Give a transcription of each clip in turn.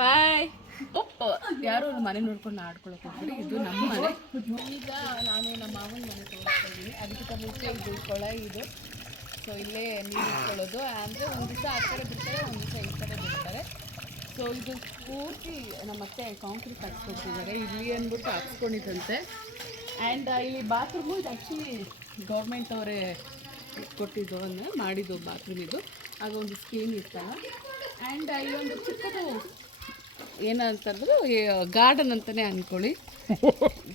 ಬಾಯ್. ಯಾರು ಮನೆ ನೋಡ್ಕೊಂಡು ಆಡ್ಕೊಳಕ್ ಹೋಗ್ಬಿಡಿ. ಇದು ನಮ್ಮ ಮನೆ. ಈಗ ನಾನು ನಮ್ಮ ಮಾವನ ಮನೆ ತೋರಿಸ್ತಾ ಅದಕ್ಕೆ ಅದಕ್ಕಿಂತ ಮುಂಚೆ ಇದು ಕೊಳ ಇದು. ಸೊ ಇಲ್ಲೇ ನೀರು ಇಟ್ಕೊಳ್ಳೋದು. ಅಂದರೆ ಒಂದು ದಿವಸ ಆ ಕಡೆ ಬಿಡ್ತಾರೆ ಒಂದು ದಿವಸ ಈ ಕಡೆ ಬಿಡ್ತಾರೆ. ಸೊ ಇದು ಪೂರ್ತಿ ನಮ್ಮ ಅತ್ತೆ ಕಾಂಕ್ರೀಟ್ ಹಾಕ್ಸ್ಕೊಟ್ಟಿದ್ದಾರೆ. ಇಲ್ಲಿ ಅಂದ್ಬಿಟ್ಟು ಹಾಕ್ಸ್ಕೊಂಡಿದ್ದಂತೆ. ಆ್ಯಂಡ್ ಇಲ್ಲಿ ಬಾತ್ರೂಮು ಇದು ಆ್ಯಕ್ಚುಲಿ ಗೌರ್ಮೆಂಟ್ ಅವರೇ ಕೊಟ್ಟಿದ್ದು ಮಾಡಿದ್ದು ಬಾತ್ರೂಮ್ ಇದು. ಆಗ ಒಂದು ಸ್ಕೀಮ್ ಇತ್ತಲ್ಲ. ಆ್ಯಂಡ್ ಇಲ್ಲೊಂದು ಚಿಕ್ಕದು ಏನಂತಂದ್ರೆ ಗಾರ್ಡನ್ ಅಂತಲೇ ಅಂದ್ಕೊಳ್ಳಿ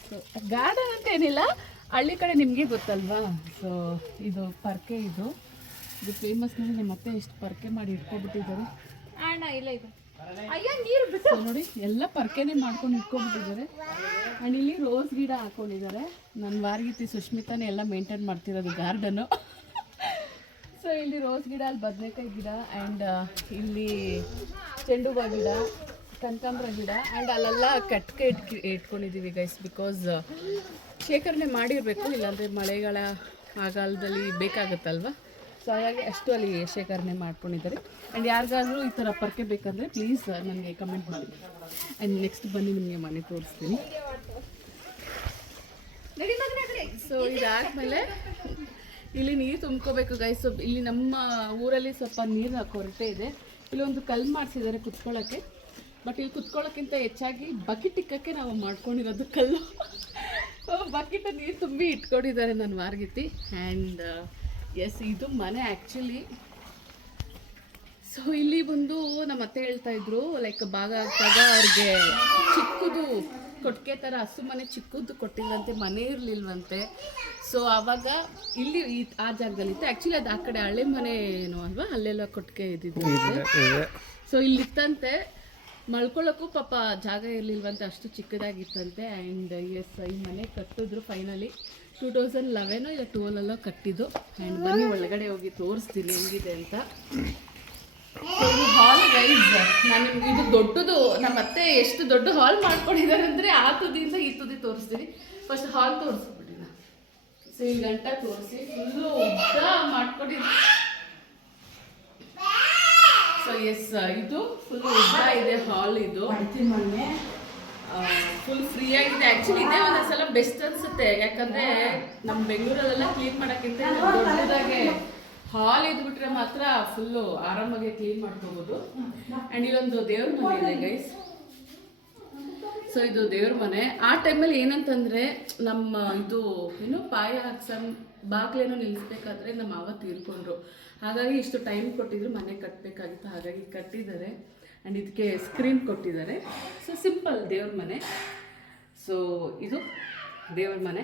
ಸೊ ಗಾರ್ಡನ್ ಅಂತ ಏನಿಲ್ಲ ಹಳ್ಳಿ ಕಡೆ ನಿಮಗೆ ಗೊತ್ತಲ್ವಾ? ಸೊ ಇದು ಪರ್ಕೆ ಇದು. ಇದು ಫೇಮಸ್ ನೋಡಿ ನಿಮ್ಮ ಮತ್ತೆ ಎಷ್ಟು ಪರ್ಕೆ ಮಾಡಿ ಇಟ್ಕೊಬಿಟ್ಟಿದ್ದಾರೆ. ಅಣ್ಣ ಇಲ್ಲ ಇದು ಅಯ್ಯ ನೀರು ಬಿಟ್ಟು ನೋಡಿ ಎಲ್ಲ ಪರ್ಕೆನೇ ಮಾಡ್ಕೊಂಡು ಇಟ್ಕೊಬಿಟ್ಟಿದ್ದಾರೆ. ಆ್ಯಂಡ್ ಇಲ್ಲಿ ರೋಸ್ ಗಿಡ ಹಾಕೊಂಡಿದ್ದಾರೆ. ನನ್ನ ವಾರ್ಗಿತಿ ಸುಷ್ಮಿತಾನೇ ಎಲ್ಲ ಮೇಂಟೈನ್ ಮಾಡ್ತಿರೋದು ಗಾರ್ಡನ್ನು ಸೊ ಇಲ್ಲಿ ರೋಸ್ ಗಿಡ ಅಲ್ಲಿ ಬದನೆಕಾಯಿ ಗಿಡ ಆ್ಯಂಡ್ ಇಲ್ಲಿ ಚೆಂಡು ಹೂವು ಗಿಡ ಕನಕಾಂಬ್ರ ಗಿಡ ಆ್ಯಂಡ್ ಅಲ್ಲೆಲ್ಲ ಕಟ್ಕೆ ಇಟ್ಕಿ ಇಟ್ಕೊಂಡಿದ್ದೀವಿ ಗೈಸ್ ಬಿಕಾಸ್ ಶೇಖರಣೆ ಮಾಡಿರಬೇಕು ಇಲ್ಲಾಂದರೆ ಮಳೆಗಾಲ ಆಗಾಲದಲ್ಲಿ ಬೇಕಾಗುತ್ತಲ್ವ? ಸೊ ಹಾಗಾಗಿ ಅಷ್ಟು ಅಲ್ಲಿ ಶೇಖರಣೆ ಮಾಡ್ಕೊಂಡಿದ್ದಾರೆ. ಆ್ಯಂಡ್ ಯಾರಿಗಾದ್ರೂ ಈ ಥರ ಪರ್ಕೆ ಬೇಕಂದರೆ ಪ್ಲೀಸ್ ನನಗೆ ಕಮೆಂಟ್ ಮಾಡಿ. ಆ್ಯಂಡ್ ನೆಕ್ಸ್ಟ್ ಬನ್ನಿ ನಿಮಗೆ ಮನೆ ತೋರಿಸ್ತೀನಿ. ಸೊ ಇದಾದಮೇಲೆ ಇಲ್ಲಿ ನೀರು ತುಂಬ್ಕೋಬೇಕು ಗೈಸ್ ಇಲ್ಲಿ ನಮ್ಮ ಊರಲ್ಲಿ ಸ್ವಲ್ಪ ನೀರಿನ ಕೊರತೆ ಇದೆ. ಇಲ್ಲೊಂದು ಕಲ್ಲು ಮಾಡಿಸಿದ್ದಾರೆ ಕುತ್ಕೊಳ್ಳೋಕ್ಕೆ ಬಟ್ ಇಲ್ಲಿ ಕುತ್ಕೊಳ್ಳೋಕ್ಕಿಂತ ಹೆಚ್ಚಾಗಿ ಬಕೆಟ್ ಇಕ್ಕಕ್ಕೆ ನಾವು ಮಾಡ್ಕೊಂಡಿರೋದು ಕಲ್ಲು. ಬಕೆಟ್ ನೀರು ತುಂಬಿ ಇಟ್ಕೊಂಡಿದ್ದಾರೆ ನನ್ನ ಮಾರ್ಗಿತಿ. ಆ್ಯಂಡ್ ಎಸ್ ಇದು ಮನೆ ಆ್ಯಕ್ಚುಲಿ ಸೊ ಇಲ್ಲಿ ಬಂದು ನಮ್ಮ ಅತ್ತೆ ಹೇಳ್ತಾ ಇದ್ರು ಲೈಕ್ ಭಾಗ ಆಗ್ತಾಗ ಅವ್ರಿಗೆ ಚಿಕ್ಕದು. ಕೊಟ್ಟಿಗೆ ಥರ ಹಸು ಮನೆ ಚಿಕ್ಕದ್ದು ಕೊಟ್ಟಿಲ್ಲಂತೆ ಮನೆ ಇರಲಿಲ್ವಂತೆ. ಸೊ ಆವಾಗ ಇಲ್ಲಿ ಈ ಆ ಜಾಗದಲ್ಲಿತ್ತು. ಆ್ಯಕ್ಚುಲಿ ಅದು ಆ ಕಡೆ ಹಳೆ ಮನೆ ಏನೋ ಅಲ್ವಾ? ಅಲ್ಲೆಲ್ಲ ಕೊಟ್ಟಿಗೆ ಇದ್ದಿದ್ದು. ಸೊ ಇಲ್ಲಿತ್ತಂತೆ. ಮಲ್ಕೊಳ್ಳೋಕ್ಕೂ ಪಾಪ ಜಾಗ ಇರಲಿಲ್ವಂತೆ ಅಷ್ಟು ಚಿಕ್ಕದಾಗಿತ್ತಂತೆ. ಆ್ಯಂಡ್ ಎಸ್ ಈ ಮನೆ ಕಟ್ಟಿದ್ರು ಫೈನಲಿ ಟೂ ತೌಸಂಡ್ ಲೆವೆನೋ ಇಲ್ಲ ಟುವೆಲಲ್ಲೋ ಕಟ್ಟಿದ್ದು. ಆ್ಯಂಡ್ ಬನ್ನಿ ಒಳಗಡೆ ಹೋಗಿ ತೋರಿಸ್ತೀನಿ ಹೆಂಗಿದೆ ಅಂತ. ಹಾಲ್ ಗೈಸ್ ನಾನು ನಿಮ್ಗೆ ಇದು ದೊಡ್ಡದು ನಮ್ಮ ಅತ್ತೆ ಎಷ್ಟು ದೊಡ್ಡ ಹಾಲ್ ಮಾಡ್ಕೊಂಡಿದ್ದಾರೆ ಅಂದರೆ ಆ ತುದಿಯಿಂದ ಈ ತುದಿ ತೋರಿಸ್ತೀನಿ. ಫಸ್ಟ್ ಹಾಲ್ ತೋರಿಸ್ಬಿಡಿ ನಾ ಸೊ ಈ ಗಂಟ ತೋರಿಸಿ ಫುಲ್ಲು ಉದ್ದ ಮಾಡ್ಕೊಂಡಿದ್ದೆ. ಸೊ ಎಸ್ ಇದು ಫುಲ್ ಉದ್ದ ಇದೆ ಹಾಲ್ ಇದು. ಫುಲ್ ಫ್ರೀ ಆಗಿದೆ. ಆ್ಯಕ್ಚುಲಿ ಇದೇ ಒಂದೊಂದ್ಸಲ ಬೆಸ್ಟ್ ಅನ್ಸುತ್ತೆ. ಯಾಕಂದ್ರೆ ನಮ್ಮ ಬೆಂಗಳೂರಲ್ಲೆಲ್ಲ ಕ್ಲೀನ್ ಮಾಡೋಕ್ಕಿಂತ ದೊಡ್ಡದಾಗೆ ಹಾಲ್ ಇದ್ಬಿಟ್ರೆ ಮಾತ್ರ ಫುಲ್ಲು ಆರಾಮಾಗಿ ಕ್ಲೀನ್ ಮಾಡ್ಕೋಬೋದು. ಆ್ಯಂಡ್ ಇಲ್ಲೊಂದು ದೇವ್ರ ಮನೆ ಇದೆ ಗೈಸ್ ಸೊ ಇದು ದೇವ್ರ ಮನೆ. ಆ ಟೈಮಲ್ಲಿ ಏನಂತಂದ್ರೆ, ನಮ್ಮ ಇದು ಏನು, ಪಾಯ ಹಾಕ್ಸಮ್, ಬಾಗ್ಲೇನೋ ನಿಲ್ಲಿಸ್ಬೇಕಾದ್ರೆ ನಮ್ಮ ಮಾವ ತೀರ್ಕೊಂಡ್ರು. ಹಾಗಾಗಿ ಇಷ್ಟು ಟೈಮ್ ಕೊಟ್ಟಿದ್ರು ಮನೆ ಕಟ್ಟಬೇಕಾಗಿತ್ತು ಹಾಗಾಗಿ ಕಟ್ಟಿದ್ದಾರೆ. ಆ್ಯಂಡ್ ಇದಕ್ಕೆ ಸ್ಕ್ರೀನ್ ಕೊಟ್ಟಿದ್ದಾರೆ. ಸೊ ಸಿಂಪಲ್ ದೇವ್ರ ಮನೆ. ಸೊ ಇದು ದೇವ್ರ ಮನೆ.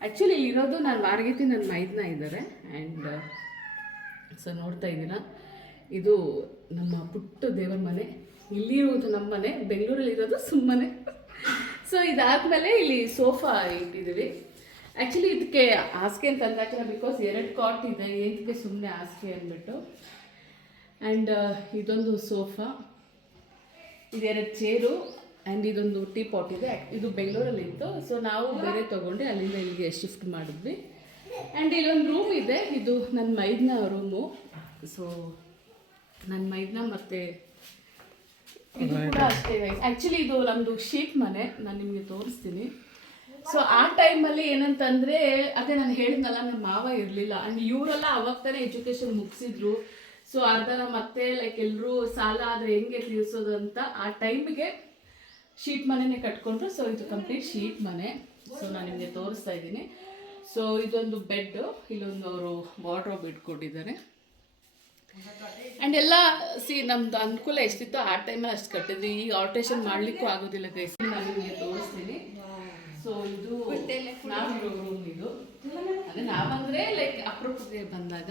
ಆ್ಯಕ್ಚುಲಿ ಇಲ್ಲಿರೋದು ನಾನು ಮಾರ್ಗೀತಿ ನನ್ನ ಮೈದ್ನ ಇದ್ದಾರೆ. ಆ್ಯಂಡ್ ಸೊ ನೋಡ್ತಾ ಇದ್ದೀನ ಇದು ನಮ್ಮ ಪುಟ್ಟ ದೇವರ ಮನೆ. ಇಲ್ಲಿರುವುದು ನಮ್ಮ ಮನೆ, ಬೆಂಗಳೂರಲ್ಲಿ ಇರೋದು ಸುಮ್ಮನೆ ಸೊ ಇದಾದ್ಮೇಲೆ ಇಲ್ಲಿ ಸೋಫಾ ಇಟ್ಟಿದ್ದೀವಿ. ಆ್ಯಕ್ಚುಲಿ ಇದಕ್ಕೆ ಹಾಸಿಗೆ ಅಂತ ಅಂದಾಕಿಲ್ಲ ಬಿಕಾಸ್ ಎರಡು ಕಾಟ್ ಇದೆ, ಏನಕ್ಕೆ ಸುಮ್ಮನೆ ಹಾಸಿಗೆ ಅಂದ್ಬಿಟ್ಟು. ಆ್ಯಂಡ್ ಇದೊಂದು ಸೋಫಾ. ಇದೆರಡು ಚೇರು ಆ್ಯಂಡ್ ಇದೊಂದು ಟೀ ಪಾಟ್ ಇದೆ. ಇದು ಬೆಂಗಳೂರಲ್ಲಿ ಇತ್ತು ಸೊ ನಾವು ಬೇರೆ ತೊಗೊಂಡು ಅಲ್ಲಿಂದ ಇಲ್ಲಿಗೆ ಶಿಫ್ಟ್ ಮಾಡಿದ್ವಿ. ಆ್ಯಂಡ್ ಇಲ್ಲೊಂದು ರೂಮ್ ಇದೆ. ಇದು ನನ್ನ ಮೈದ್ನ ರೂಮು ಸೊ ನನ್ನ ಮೈದ್ನ ಮತ್ತೆ ಇದು ಕೂಡ ಅಷ್ಟೇ ಆ್ಯಕ್ಚುಲಿ ಇದು ನಮ್ಮದು ಶೀಟ್ ಮನೆ. ನಾನು ನಿಮಗೆ ತೋರಿಸ್ತೀನಿ. ಸೊ ಆ ಟೈಮಲ್ಲಿ ಏನಂತಂದರೆ ಅದೇ ನಾನು ಹೇಳಿದ್ನಲ್ಲ ನನ್ನ ಮಾವ ಇರಲಿಲ್ಲ. ಆ್ಯಂಡ್ ಇವರೆಲ್ಲ ಅವಾಗ ತಾನೇ ಎಜುಕೇಷನ್ ಮುಗಿಸಿದ್ರು. ಸೊ ಅರ್ಧ ನಮ್ಮ ಅತ್ತೆ ಲೈಕ್ ಎಲ್ಲರೂ ಸಾಲ ಆದರೆ ಹೆಂಗೆ ತೀರಿಸೋದು ಅಂತ ಆ ಟೈಮ್ಗೆ ಶೀಟ್ ಮನೆನೇ ಕಟ್ಕೊಂಡ್ರು. ಸೊ ಇದು ಕಂಪ್ಲೀಟ್ ಶೀಟ್ ಮನೆ. ಸೊ ನಾನು ನಿಮಗೆ ತೋರಿಸ್ತಾ ಇದ್ದೀನಿ. ಸೊ ಇದೊಂದು ಬೆಡ್ ಇಲ್ಲೊಂದು ಅವರು ವಾರ್ಡ್ರೋಬ್ ಇಟ್ಕೊಂಡಿದ್ದಾರೆ. ಆ್ಯಂಡ್ ಎಲ್ಲ ಸಿ ನಮ್ದು ಅನುಕೂಲ ಎಷ್ಟಿತ್ತು ಆ ಟೈಮಲ್ಲಿ ಅಷ್ಟು ಕಟ್ಟಿದ್ವಿ. ಈಗ ಆಲ್ಟ್ರೇಷನ್ ಮಾಡಲಿಕ್ಕೂ ಆಗೋದಿಲ್ಲ ಗೈಸ್ ನಾನು ನಿಮಗೆ ತೋರಿಸ್ತೀನಿ. ಸೊ ಇದು ನಾವಿರೋ ರೂಮ್ ಇದು. ಅದೇ ನಾವಂದ್ರೆ ಲೈಕ್ ಅಪ್ರೂಪಕ್ಕೆ ಬಂದಾಗ.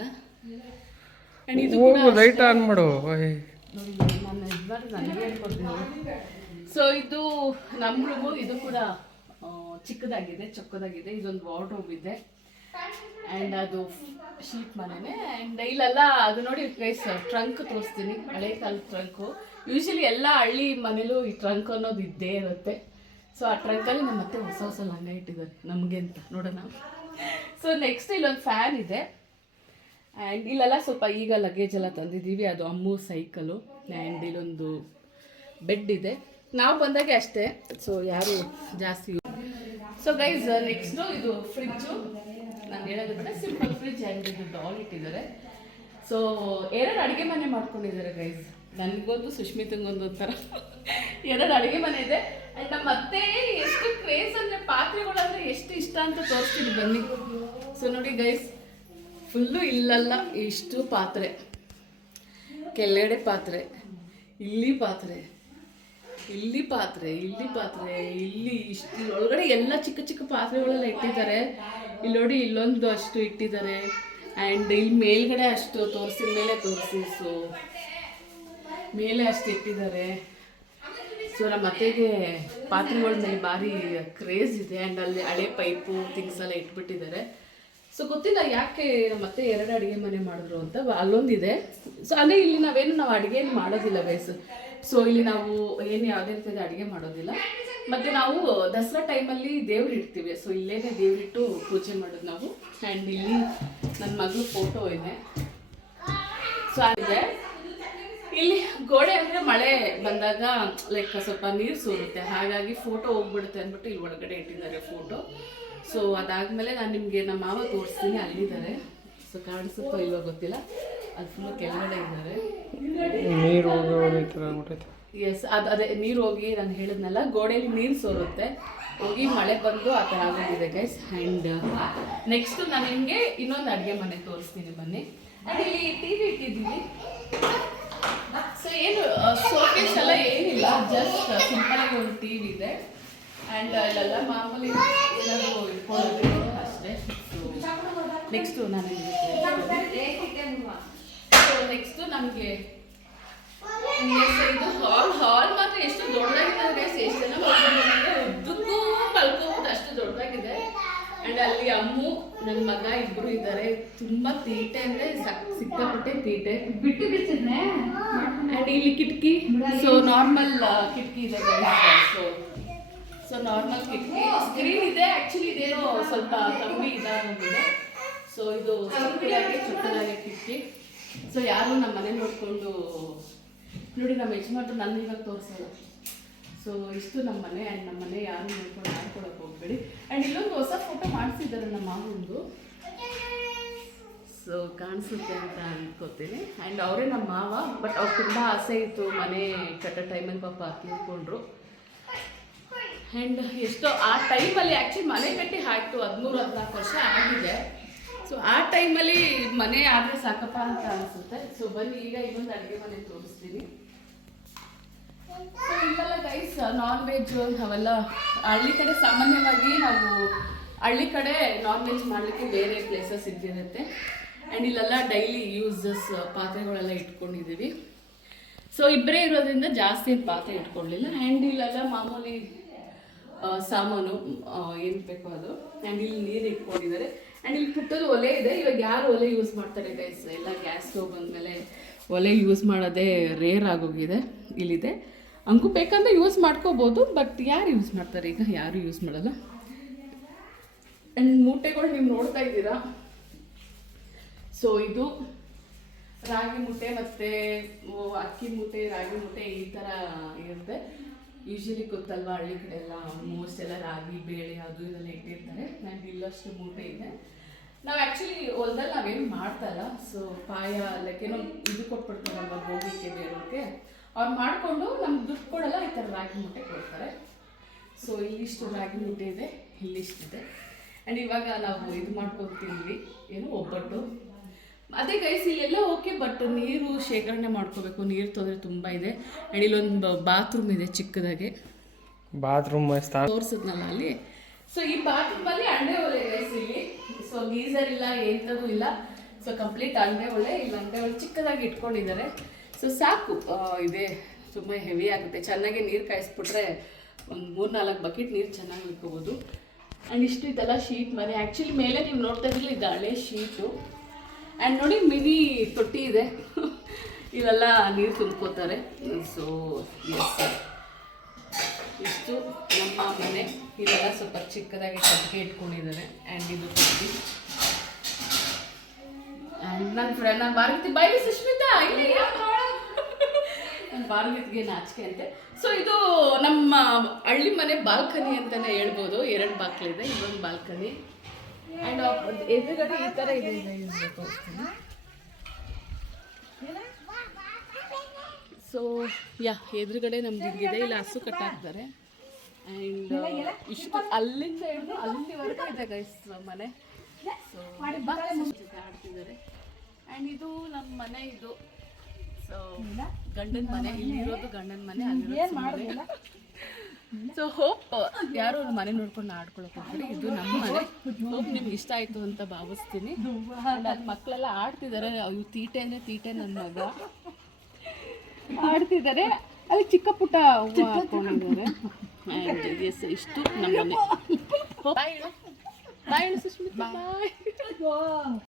ಆ್ಯಂಡ್ ಇದು ಕೂಡ ಲೈಟ್ ಆನ್ ಮಾಡು. ನನ್ನ ಯಜಮಾನ್ ನನಗೆ ಹೇಳ್ಕೊಡ್ತೀನಿ ಸೊ ಇದು ನಮ್ಮ ರೂಮು ಇದು ಕೂಡ ಚಿಕ್ಕದಾಗಿದೆ, ಚೊಕ್ಕದಾಗಿದೆ, ಇದೊಂದು ವಾರ್ಡ್ರೋಬ್ ಇದೆ. ಆ್ಯಂಡ್ ಅದು ಶೀಟ್ ಮನೆನೇ. ಆ್ಯಂಡ್ ಇಲ್ಲೆಲ್ಲ ಅದು ನೋಡಿ ಗೈಸ್ ಟ್ರಂಕ್ ತೋರಿಸ್ತೀನಿ. ಹಳೆ ಕಾಲದ ಟ್ರಂಕು ಯೂಶಲಿ ಎಲ್ಲ ಹಳ್ಳಿ ಮನೇಲೂ ಈ ಟ್ರಂಕ್ ಅನ್ನೋದು ಇದ್ದೇ ಇರುತ್ತೆ. ಸೊ ಆ ಟ್ರಂಕಲ್ಲಿ ನಮ್ಮ ಮತ್ತೆ ಹೊಸ ಹೊಸ ಲಂಗ ಇಟ್ಟಿದ್ದಾರೆ. ನಮಗೆ ಅಂತ, ನೋಡೋಣ. ಸೊ ನೆಕ್ಸ್ಟ್ ಇಲ್ಲೊಂದು ಫ್ಯಾನ್ ಇದೆ. ಆ್ಯಂಡ್ ಇಲ್ಲೆಲ್ಲ ಸ್ವಲ್ಪ ಈಗ ಲಗೇಜ್ ಎಲ್ಲ ತಂದಿದ್ದೀವಿ. ಅದು ಅಮ್ಮು ಸೈಕಲು ಆ್ಯಂಡ್ ಇಲ್ಲೊಂದು ಬೆಡ್ ಇದೆ. ನಾವು ಬಂದಾಗೆ ಅಷ್ಟೇ. ಸೊ ಯಾರು ಜಾಸ್ತಿ ಸೊ ಗೈಸ್ ನೆಕ್ಸ್ಟು ಇದು ಫ್ರಿಜ್ಜು ನಾನು ಹೇಳೋದಂದ್ರೆ ಸಿಂಪಲ್ ಫ್ರಿಜ್ ಆ್ಯಂಡ್ ಇದು ಡಾಲ್ ಇಟ್ಟಿದ್ದಾರೆ. ಸೊ ಎರಡು ಅಡುಗೆ ಮನೆ ಮಾಡ್ಕೊಂಡಿದ್ದಾರೆ ಗೈಸ್ ನನಗೊಂದು ಸುಷ್ಮಿತಂಗೊಂದು ಒಂಥರ. ಎರಡು ಅಡುಗೆ ಮನೆ ಇದೆ. ಆ್ಯಂಡ್ ನಮ್ಮ ಅತ್ತೆ ಎಷ್ಟು ಕ್ರೇಜ್ ಅಂದರೆ ಪಾತ್ರೆಗಳಂದ್ರೆ ಎಷ್ಟು ಇಷ್ಟ ಅಂತ ತೋರಿಸ್ತೀನಿ ಬನ್ನಿ. ಸೊ ನೋಡಿ ಗೈಸ್ ಫುಲ್ಲು ಇಲ್ಲಲ್ಲ ಇಷ್ಟು ಪಾತ್ರೆ. ಕೆಳಗಡೆ ಪಾತ್ರೆ, ಇಲ್ಲಿ ಪಾತ್ರೆ. ಇಲ್ಲಿ ಪಾತ್ರೆ ಇಲ್ಲಿ ಪಾತ್ರೆ, ಇಲ್ಲಿ ಇಷ್ಟು ಒಳಗಡೆ ಎಲ್ಲ ಚಿಕ್ಕ ಚಿಕ್ಕ ಪಾತ್ರೆಗಳೆಲ್ಲ ಇಟ್ಟಿದ್ದಾರೆ. ಇಲ್ಲಿ ನೋಡಿ ಇಲ್ಲೊಂದು ಅಷ್ಟು ಇಟ್ಟಿದ್ದಾರೆ. ಆ್ಯಂಡ್ ಇಲ್ಲಿ ಮೇಲ್ಗಡೆ ಅಷ್ಟು ತೋರಿಸಿದ ಮೇಲೆ ತೋರಿಸಿ ಸೊ ಮೇಲೆ ಅಷ್ಟು ಇಟ್ಟಿದ್ದಾರೆ. ಸೊ ನಮ್ಮ ಅತ್ತೆಗೆ ಪಾತ್ರೆಗಳ ಮೇಲೆ ಭಾರಿ ಕ್ರೇಜ್ ಇದೆ ಆ್ಯಂಡ್ ಅಲ್ಲಿ ಹಳೆ ಪೈಪು ಥಿಂಗ್ಸ್ ಎಲ್ಲ ಇಟ್ಬಿಟ್ಟಿದ್ದಾರೆ. ಸೊ ಗೊತ್ತಿಲ್ಲ ಯಾಕೆ ಮತ್ತೆ ಎರಡು ಅಡುಗೆ ಮನೆ ಮಾಡಿದ್ರು ಅಂತ, ಅಲ್ಲೊಂದಿದೆ. ಸೊ ಅಲ್ಲೇ ಇಲ್ಲಿ ನಾವೇನು, ನಾವು ಅಡುಗೆ ಮಾಡೋದಿಲ್ಲ ಗೈಸ್ ಸೊ ಇಲ್ಲಿ ನಾವು ಏನು ಯಾವುದೇ ರೀತಿಯಾದ ಅಡುಗೆ ಮಾಡೋದಿಲ್ಲ. ಮತ್ತು ನಾವು ದಸರಾ ಟೈಮಲ್ಲಿ ದೇವ್ರು ಇಡ್ತೀವಿ. ಸೊ ಇಲ್ಲೇನೆ ದೇವ್ರಿಟ್ಟು ಪೂಜೆ ಮಾಡೋದು ನಾವು. ಆ್ಯಂಡ್ ಇಲ್ಲಿ ನನ್ನ ಮಗಳು ಫೋಟೋ ಇದೆ. ಸೊ ಅದೇ ಇಲ್ಲಿ ಗೋಡೆ ಅಂದರೆ ಮಳೆ ಬಂದಾಗ ಲೈಕ್ ಸ್ವಲ್ಪ ನೀರು ಸೋರುತ್ತೆ. ಹಾಗಾಗಿ ಫೋಟೋ ಹೋಗ್ಬಿಡುತ್ತೆ ಅಂದ್ಬಿಟ್ಟು ಇಲ್ಲಿ ಒಳಗಡೆ ಇಟ್ಟಿದ್ದಾರೆ ಫೋಟೋ ಸೊ ಅದಾದಮೇಲೆ ನಾನು ನಿಮಗೆ ನಮ್ಮ ಮಾವ ತೋರಿಸ್ತೀನಿ. ಅಲ್ಲಿದ್ದಾರೆ. ಸೊ ಕಾಣಿಸುತ್ತೋ ಇಲ್ವೋ ಗೊತ್ತಿಲ್ಲ. ಅದು ಫುಲ್ ಕೆಳಗಡೆ ಇದ್ದಾರೆ. ಎಸ್ ಅದು ಅದೇ ನೀರು ಹೋಗಿ ನಾನು ಹೇಳಿದ್ನಲ್ಲ ಗೋಡೆಯಲ್ಲಿ ನೀರು ಸೋರುತ್ತೆ. ಹೋಗಿ ಮಳೆ ಬಂದು ಆ ಥರ ಆಗೋಗಿದೆ ಗೈಸ್ ಆ್ಯಂಡ್ ನೆಕ್ಸ್ಟು ನಾನು ನಿಮಗೆ ಇನ್ನೊಂದು ಅಡುಗೆ ಮನೆ ತೋರಿಸ್ತೀನಿ ಬನ್ನಿ. ಆ್ಯಂಡ್ ಇಲ್ಲಿ ಟಿ ವಿ ಇಟ್ಟಿದ್ದೀವಿ ಸೊ ಏನು ಸೋಕೇಶ್ ಎಲ್ಲ ಏನಿಲ್ಲ ಜಸ್ಟ್ ಸಿಂಪಲ್ ಆಗಿ ಒಂದು ಟಿ ವಿ ಇದೆ ಆ್ಯಂಡ್ ಇಲ್ಲೆಲ್ಲ ಮಾಮೂಲಿ ಏನಾದ್ರು ಅಷ್ಟೇ. ನೆಕ್ಸ್ಟು ನಾನು ನೆಕ್ಸ್ಟು ನಮಗೆ ಇದು ಹಾಲ್ ಹಾಲ್ ಮಾತ್ರ ಎಷ್ಟು ದೊಡ್ಡದಾಗಿದೆ ಅಂದ್ರೆ ಎಷ್ಟು ಜನ ಮಲ್ಕೊಂಡಿದ್ದಾರೆ ಉದ್ದಕ್ಕೂ ಮಲ್ಕೋಬೋದು ಅಷ್ಟು ದೊಡ್ಡದಾಗಿದೆ. ಅಂಡ್ ಅಲ್ಲಿ ಅಮ್ಮು ನನ್ನ ಮಗ ಇಬ್ರು ಇದ್ದಾರೆ. ತುಂಬಾ ತೀಟೆ ಅಂದ್ರೆ ಸಕ್- ಸಿಕ್ಕಾಪಟ್ಟೆ ತೀಟೆ. ಬಿಟ್ಟು ಬಿಟ್ಟಿದ್ನೆ ಅಂಡ್ ಇಲ್ಲಿ ಕಿಟಕಿ. ಸೊ ನಾರ್ಮಲ್ ಕಿಟಕಿ ಇದೆ ಸೊ ಸೊ ನಾರ್ಮಲ್ ಕಿಟಕಿ. ಸ್ಕ್ರೀನ್ ಇದೆ ಆಕ್ಚುಲಿ ಇದೇನೋ ಸ್ವಲ್ಪ ಕಮ್ಮಿ ಇದಾಗಿದೆ ಸೊ ಇದು ಸಿಂಪಲಾಗಿ ಚಿಕ್ಕದಾಗಿ ಕಿಟಕಿ. ಸೊ ಯಾರು ನಮ್ಮ ಮನೆ ನೋಡಿಕೊಂಡು ನೋಡಿ, ನಮ್ಮ ಯಜಮಾನ್ರು ನನ್ನ ಇವಾಗ ತೋರಿಸಲ್ಲ. ಸೊ ಇಷ್ಟು ನಮ್ಮ ಮನೆ ಆ್ಯಂಡ್ ನಮ್ಮ ಮನೆ ಯಾರು ನೋಡ್ಕೊಂಡು ಮಾಡ್ಕೊಳಕ್ಕೆ ಹೋಗ್ಬೇಡಿ. ಆ್ಯಂಡ್ ಇಲ್ಲೊಂದು ಹೊಸ ಫೋಟೋ ಮಾಡಿಸಿದ್ದಾರೆ ನಮ್ಮ ಮಾವಂದು ಸೊ ಕಾಣಿಸುತ್ತೆ ಅಂತ ಅಂದ್ಕೋತೀನಿ ಆ್ಯಂಡ್ ಅವರೇ ನಮ್ಮ ಮಾವ ಬಟ್ ಅವ್ರು ತುಂಬ ಆಸೆ ಇತ್ತು ಮನೆ ಕಟ್ಟೋ ಟೈಮಲ್ಲಿ ಪಾಪ ತಿಳ್ಕೊಂಡ್ರು ಆ್ಯಂಡ್ ಎಷ್ಟೋ ಆ ಟೈಮಲ್ಲಿ ಆ್ಯಕ್ಚುಲಿ ಮನೆ ಕಟ್ಟಿ ಆಯಿತು ಹದಿಮೂರು, ಹದಿನಾಲ್ಕು ವರ್ಷ ಆಗಿದೆ. ಸೊ ಆ ಟೈಮಲ್ಲಿ ಮನೆ ಆದರೆ ಸಾಕಪ್ಪ ಅಂತ ಅನಿಸುತ್ತೆ. ಸೊ ಬನ್ನಿ, ಈಗ ಇನ್ನೊಂದು ಅಡುಗೆ ಮನೆ ತೋರಿಸ್ತೀನಿ. ಸೊ ಇಲ್ಲೆಲ್ಲ ಗೈಸ್ ನಾನ್ ವೆಜ್ ಅವೆಲ್ಲ ಹಳ್ಳಿ ಕಡೆ ಸಾಮಾನ್ಯವಾಗಿ ನಾವು ಹಳ್ಳಿ ಕಡೆ ನಾನ್ ವೆಜ್ ಮಾಡಲಿಕ್ಕೆ ಬೇರೆ ಪ್ಲೇಸಸ್ ಇದ್ದಿರುತ್ತೆ. ಆ್ಯಂಡ್ ಇಲ್ಲೆಲ್ಲ ಡೈಲಿ ಯೂಸಸ್ ಪಾತ್ರೆಗಳೆಲ್ಲ ಇಟ್ಕೊಂಡಿದ್ದೀವಿ. ಸೊ ಇಬ್ಬರೇ ಇರೋದ್ರಿಂದ ಜಾಸ್ತಿ ಪಾತ್ರೆ ಇಟ್ಕೊಳ್ಳಿಲ್ಲ ಆ್ಯಂಡ್ ಇಲ್ಲೆಲ್ಲ ಮಾಮೂಲಿ ಸಾಮಾನು ಏನು ಬೇಕೋ ಅದು. ಆ್ಯಂಡ್ ಇಲ್ಲಿ ನೀರು ಇಟ್ಕೊಂಡಿದ್ದಾರೆ. ಆ್ಯಂಡ್ ಇಲ್ಲಿ ಪುಟ್ಟದ ಒಲೆ ಇದೆ. ಇವಾಗ ಯಾರು ಒಲೆ ಯೂಸ್ ಮಾಡ್ತಾರೆ ಗೈಸ್ ಎಲ್ಲ ಗ್ಯಾಸ್ ಸ್ಟೋವ್ ಬಂದಮೇಲೆ ಒಲೆ ಯೂಸ್ ಮಾಡೋದೇ ರೇರ್ ಆಗೋಗಿದೆ. ಇಲ್ಲಿದೆ. ಹಂಗು ಬೇಕಂದ್ರೆ ಯೂಸ್ ಮಾಡ್ಕೋಬೋದು ಬಟ್ ಯಾರು ಯೂಸ್ ಮಾಡ್ತಾರೆ? ಈಗ ಯಾರು ಯೂಸ್ ಮಾಡಲ್ಲ? ಆ್ಯಂಡ್ ಮೂಟೆಗಳು ನೀವು ನೋಡ್ತಾ ಇದ್ದೀರಾ? ಸೊ ಇದು ರಾಗಿ ಮೂಟೆ ಮತ್ತು ಅಕ್ಕಿ ಮೂಟೆ, ರಾಗಿ ಮೂಟೆ ಈ ಥರ ಇರುತ್ತೆ. ಯೂಶಲಿ ಗೊತ್ತಲ್ವ, ಹಳ್ಳಿ ಕಡೆ ಎಲ್ಲ ಮೋಸ್ಟ್ ಎಲ್ಲ ರಾಗಿ, ಬೇಳೆ, ಅದು ಇದೆಲ್ಲ ಇಟ್ಟಿರ್ತಾರೆ. ನನಗೆ ಇಲ್ಲಷ್ಟು ಮೂಟೆ ಇದೆ. ನಾವು ಆ್ಯಕ್ಚುಲಿ ಹೊಲ್ದಲ್ಲಿ ನಾವೇನು ಮಾಡ್ತಾಯಿಲ್ಲ ಸೊ ಪಾಯ ಲೈಕ್ ಏನೋ ಇದು ಕೊಟ್ಬಿಡ್ತಾರಲ್ವ ಗೋಬಿಗೆ ಬೇರೆಯವ್ರಿಗೆ ಅವ್ರು ಮಾಡಿಕೊಂಡು ನಮ್ಗೆ ದುಡ್ಡು ಕೊಡಲ್ಲ ಈ ಥರ ರಾಗಿ ಮುಟ್ಟೆ ಕೊಡ್ತಾರೆ. ಸೊ ಇಲ್ಲಿಷ್ಟು ರಾಗಿ ಮುಟ್ಟೆ ಇದೆ ಇಲ್ಲಿಷ್ಟಿದೆ. ಆ್ಯಂಡ್ ಇವಾಗ ನಾವು ಇದು ಮಾಡ್ಕೊತೀವಿ ಏನು ಒಬ್ಬಟ್ಟು. ಅದೇ ಗೈಸ್ ಇಲ್ಲೆಲ್ಲ ಓಕೆ ಬಟ್ ನೀರು ಶೇಖರಣೆ ಮಾಡ್ಕೋಬೇಕು ನೀರು ತೊಂದರೆ ತುಂಬ ಇದೆ. ಆ್ಯಂಡ್ ಇಲ್ಲೊಂದು ಬಾತ್ರೂಮ್ ಇದೆ ಚಿಕ್ಕದಾಗೆ. ಬಾತ್ರೂಮ್ ತೋರಿಸಿದ್ನಲ್ಲ ಅಲ್ಲಿ. ಸೊ ಈ ಬಾತ್ರೂಮಲ್ಲಿ ಅಂಡೆ ಒಲೆ ಸೊ ಗೀಸರ್ ಇಲ್ಲ ಎಂಥದ್ದು ಇಲ್ಲ. ಸೊ ಕಂಪ್ಲೀಟ್ ಅಲ್ವೇ ಒಳ್ಳೆ, ಇಲ್ಲ ಅಂದರೆ ಒಳ್ಳೆ ಚಿಕ್ಕದಾಗಿ ಇಟ್ಕೊಂಡಿದ್ದಾರೆ. ಸೊ ಸಾಕು. ಇದೆ ತುಂಬ ಹೆವಿ ಆಗುತ್ತೆ. ಚೆನ್ನಾಗಿ ನೀರು ಕಾಯಿಸ್ಬಿಟ್ರೆ ಒಂದು ಮೂರು ನಾಲ್ಕು ಬಕೆಟ್ ನೀರು ಚೆನ್ನಾಗಿ ಇಟ್ಕೋಬೋದು. ಆ್ಯಂಡ್ ಇಷ್ಟು ಇದೆಲ್ಲ ಶೀಟ್ ಮನೆ. ಆ್ಯಕ್ಚುಲಿ ಮೇಲೆ ನೀವು ನೋಡ್ತಾ ಇದ್ರಲ್ಲ ಇದು ಹಳೆ ಶೀಟು. ಆ್ಯಂಡ್ ನೋಡಿ ಮಿನಿ ತೊಟ್ಟಿ ಇದೆ. ಇಲ್ಲೆಲ್ಲ ನೀರು ತುಂಬ್ಕೋತಾರೆ. ಸೊ ಎಸ್ ಇಷ್ಟು ನಮ್ಮ ಮನೆ ಇದೆಲ್ಲ ಸ್ವಲ್ಪ ಚಿಕ್ಕದಾಗಿ ಕಟ್ಟಿಗೆ ಇಟ್ಕೊಂಡಿದ್ದಾರೆ ಆ್ಯಂಡ್ ಇದು ಆ್ಯಂಡ್ ನನ್ನ ಫ್ರೆಂಡ್ ನಾನು ಭಾರತಿ ಬೈ ಸುಷ್ಮಿತಾ ಇಲ್ಲಿ ನನ್ನ ಭಾರತಿಗೆ ನಾಚಿಕೆ ಅಂತೆ. ಸೊ ಇದು ನಮ್ಮ ಹಳ್ಳಿ ಮನೆ ಬಾಲ್ಕನಿ ಅಂತಲೇ ಹೇಳ್ಬೋದು. ಎರಡು ಬಾಕ್ಲಿದೆ ಇದೊಂದು ಬಾಲ್ಕನಿ. ಆ್ಯಂಡ್ ಎದುರುಗಡೆ ಈ ಥರ ಇದೆ ಸೊ ಯಾ ಎದುರುಗಡೆ ನಮ್ದು ಇದೆ ಇಲ್ಲ ಹಸು ಕಟ್ಟಾಕ್ತಾರೆ ಆ್ಯಂಡ್ ಇಷ್ಟು ಅಲ್ಲಿಂದ ಹಿಡಿದು ಅಲ್ಲಿವರೆಗೂ ಇದೆ ಗೈಸ್ ಮನೆ. ಸೊ ಆಡ್ತಿದ್ದಾರೆ. ಆ್ಯಂಡ್ ಇದು ನಮ್ಮ ಮನೆ ಇದು. ಸೊ ಗಂಡನ ಮನೆ ಇಲ್ಲಿರೋದು ಗಂಡನ ಮನೆ ಅಲ್ಲಿರೋದು ಸೊ ಹೋಪ್ ಯಾರು ಅವ್ರ ಮನೆ ನೋಡ್ಕೊಂಡು ಆಡ್ಕೊಳಕ್ಕೆ ಹೋಗ್ಬೇಡಿ. ಇದು ನಮ್ಮ ಮನೆ. ಹೋಪ್ ನಿಮ್ಗೆ ಇಷ್ಟ ಆಯಿತು ಅಂತ ಭಾವಿಸ್ತೀನಿ. ನನ್ನ ಮಕ್ಕಳೆಲ್ಲ ಆಡ್ತಿದ್ದಾರೆ. ಅಯ್ಯೋ ತೀಟೆ ಅಂದರೆ ತೀಟೆ ನನ್ನ ಮಗ. ಆಡ್ತಿದ್ದಾರೆ. ಅಲ್ಲಿ ಚಿಕ್ಕ ಪುಟ್ಟ ಹೂವು ಹಾಕೊಂಡಿದ್ದಾರೆ. ಎಸ್ ಇಷ್ಟು ನಮ್ಮನೆ. ಬಾಯ್ ಬಾಯ್. ಬಾಯ್.